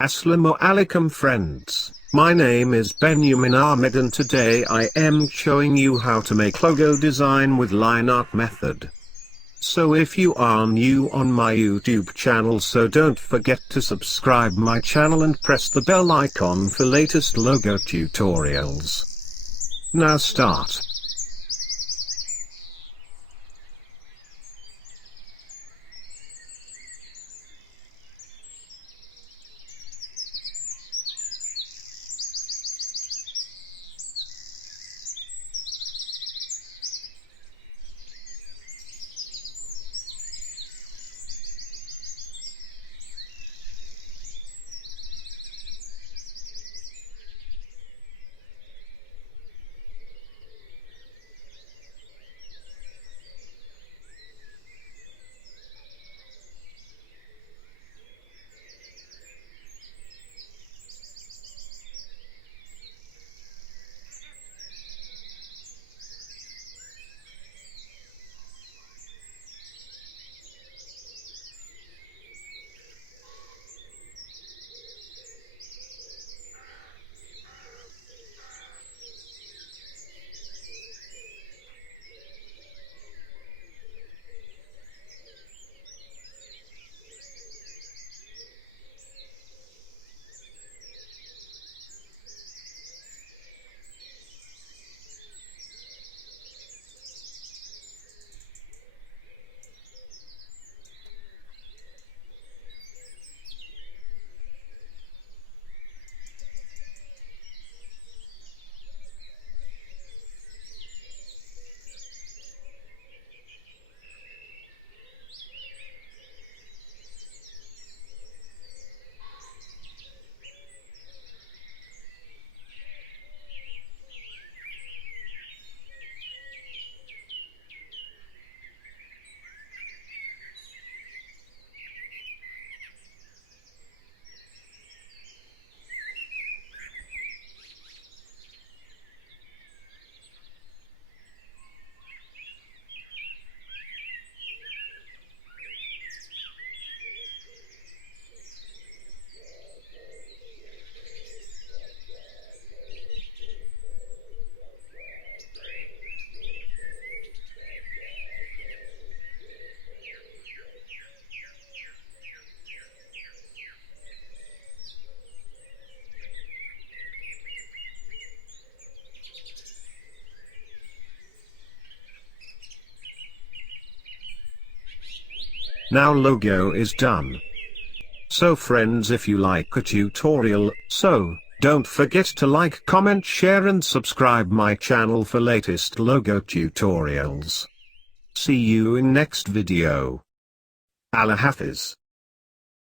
Assalamu alaikum friends, my name is Benjamin Ahmed and today I am showing you how to make logo design with line art method. So if you are new on my YouTube channel, so don't forget to subscribe my channel and press the bell icon for latest logo tutorials. Now start. Now logo is done. So friends, if you like a tutorial, so don't forget to like, comment, share and subscribe my channel for latest logo tutorials. See you in next video. Allah Hafiz.